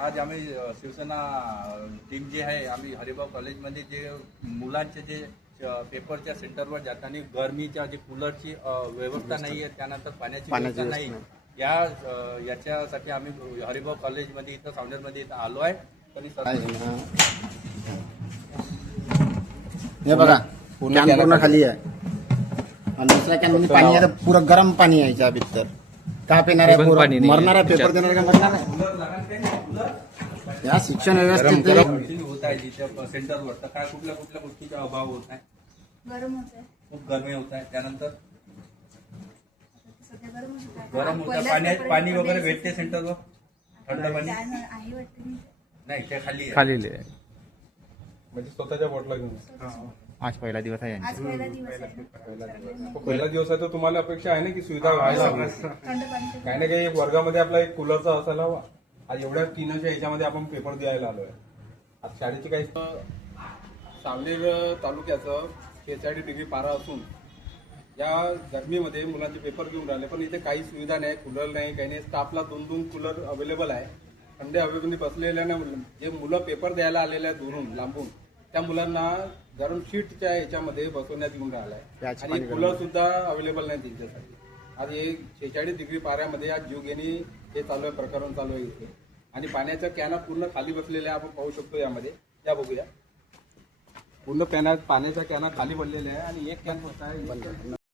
आज आम्ही शिवसेना टीम जी आहे आम्ही हरिभाऊ कॉलेजमध्ये जे मुलांचे जे पेपरच्या सेंटरवर जाताना गरमीच्या जे कूलरची व्यवस्था नाही आहे, त्यानंतर पाण्याची व्यवस्था नाही, याच्यासाठी आम्ही हरिभाऊ कॉलेजमध्ये इथं सावनेरमध्ये इथं आलो आहे. तरी हे बघा कॅन पूर्ण खाली आहे आणि दुसऱ्या कॅनमध्ये पाणी आहे, पुरं गरम पाणी आहे याच्या भीतर. का पिणार आहे, मरणार आहे, पेपर देणार का मरणार आहे. या शिक्षण व्यवस्थेत होत आहे जिथे सेंटरवर तर काय कुठल्या कुठल्या गोष्टीचा अभाव होत आहे. गरम होत आहे, खूप गरमी होत आहे. त्यानंतर गरम होत पहिल्याच आहे, पाणी वगैरे पेपर भेटते सेंटरवर, थंड पाणी आहे वाटतं. नाही, ते खाली खाली म्हणजे स्वतःच्या बॉटला घेऊन. आज पहिला दिवस आहे आज पहिला दिवस आहे. पहिला दिवस आहे तर तुम्हाला अपेक्षा आहे ना की सुविधा व्हायला हवी. थंड पाणी काही ना काही वर्गामध्ये आपला एक कूलरचा असायला हवा. आज एवढ्या 300 ह्याच्यामध्ये आपण पेपर द्यायला आलोय. आज शाळेची काही सावनेर तालुक्याचं 46 डिग्री पारा असून या गरमीमध्ये मुलांचे पेपर घेऊन राहिले, पण इथे काही सुविधा नाही, कूलर नाही, काही नाही. स्टाफला 2-2 कूलर अवेलेबल आहे. थंड हवेमध्ये बसलेल्या जे मुलं पेपर द्यायला आलेले आहेत दुरून लांबून, त्या मुलांना गरम शीटच्या ह्याच्यामध्ये बसवण्यात येऊन राहिला आहे आणि कूलर सुद्धा अवेलेबल नाही त्यांच्यासाठी. आज हे 46 डिग्री पाऱ्यामध्ये आज जीवघेणी हे चालू आहे, प्रकरण चालू आहे इथे. आणि पाण्याच्या कॅना पूर्ण खाली बसलेल्या आपण पाहू शकतो यामध्ये. या बघूया, पूर्ण पाण्याच्या कॅना खाली पडलेल्या आहे आणि एक कॅन होत आहे